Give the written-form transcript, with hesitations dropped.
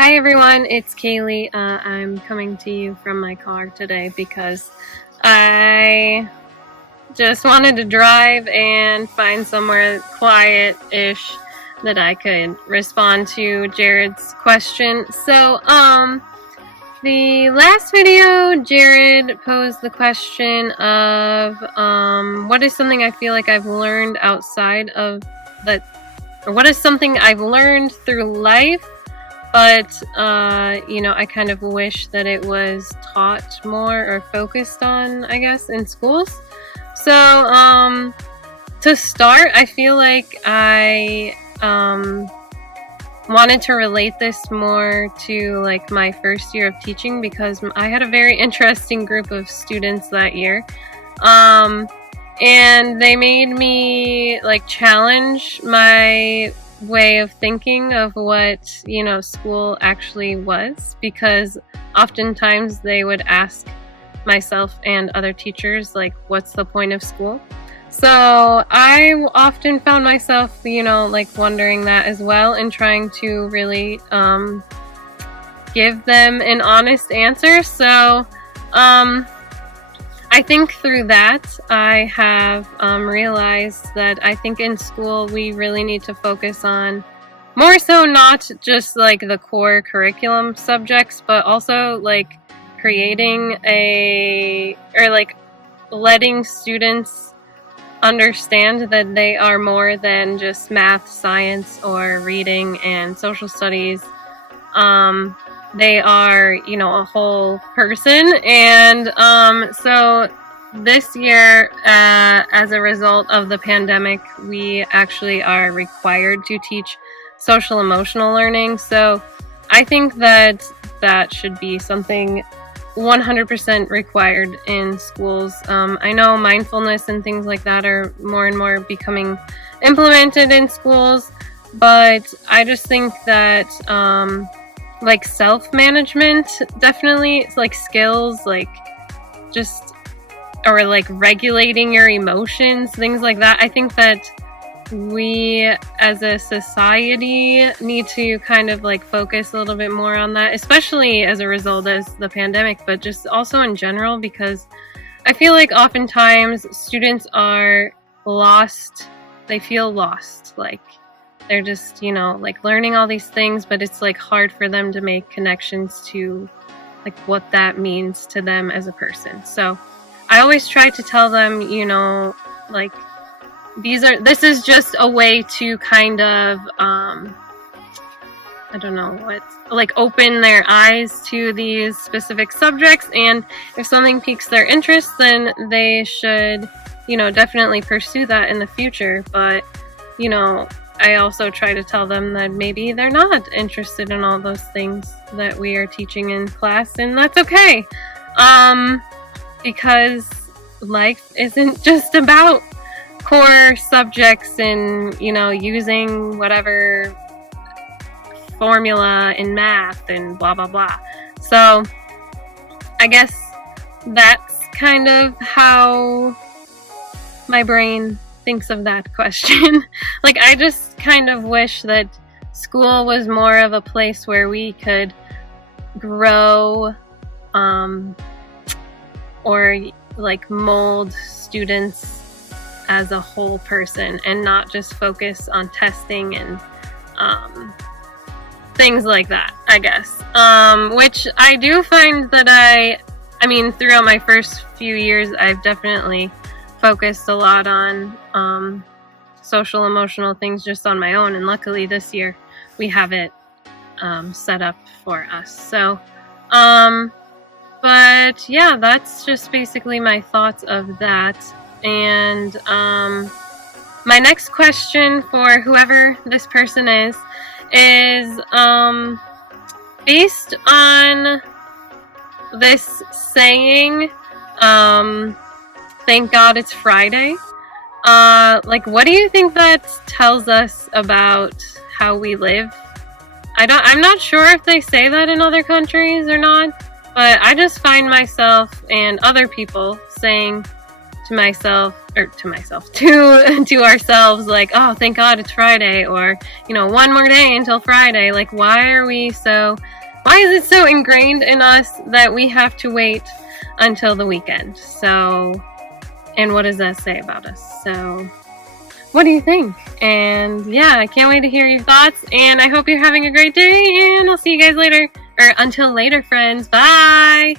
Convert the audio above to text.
Hi everyone, it's Kaylee. I'm coming to you from my car today because I just wanted to drive and find somewhere quiet-ish that I could respond to Jarrod's question. So, the last video, Jarrod posed the question of, what is something I feel like I've learned outside of that, or what is something I've learned through life, but, I kind of wish that it was taught more or focused on, I guess, in schools. So, to start, I feel like I, wanted to relate this more to, like, my first year of teaching because I had a very interesting group of students that year. And they made me, like, challenge my way of thinking of what school actually was, because oftentimes they would ask myself and other teachers, like, what's the point of school? So I often found myself like wondering that as well, and trying to really give them an honest answer. So I think through that, I have realized that I think in school we really need to focus on more so not just like the core curriculum subjects, but also like creating letting students understand that they are more than just math, science, or reading and social studies. They are, a whole person. And so this year, as a result of the pandemic, we actually are required to teach social emotional learning. So I think that that should be something 100% required in schools. I know mindfulness and things like that are more and more becoming implemented in schools, but I just think that like self-management, definitely, like skills, like just, or like regulating your emotions, things like that. I think that we as a society need to kind of like focus a little bit more on that, especially as a result of the pandemic, but just also in general, because I feel like oftentimes students are lost. They feel lost, like they're just, like learning all these things, but it's like hard for them to make connections to like what that means to them as a person. So I always try to tell them, like this is just a way to kind of, open their eyes to these specific subjects. And if something piques their interest, then they should, definitely pursue that in the future. But, I also try to tell them that maybe they're not interested in all those things that we are teaching in class, and that's okay. Because life isn't just about core subjects and, using whatever formula in math and blah, blah, blah. So I guess that's kind of how my brain thinks of that question. Like, I just kind of wish that school was more of a place where we could grow, or like mold students as a whole person, and not just focus on testing and things like that, I guess. Which I do find that I mean, throughout my first few years, I've definitely focused a lot on social emotional things just on my own, and luckily this year we have it set up for us. So but yeah, that's just basically my thoughts of that. And my next question for whoever this person is based on this saying, thank God it's Friday. Like, what do you think that tells us about how we live? I'm not sure if they say that in other countries or not, but I just find myself and other people saying to myself, to ourselves, like, oh, thank God it's Friday, or, you know, one more day until Friday. Like, why is it so ingrained in us that we have to wait until the weekend? So, and what does that say about us? So, what do you think? And yeah, I can't wait to hear your thoughts, and I hope you're having a great day, and I'll see you guys later, or until later, friends. Bye!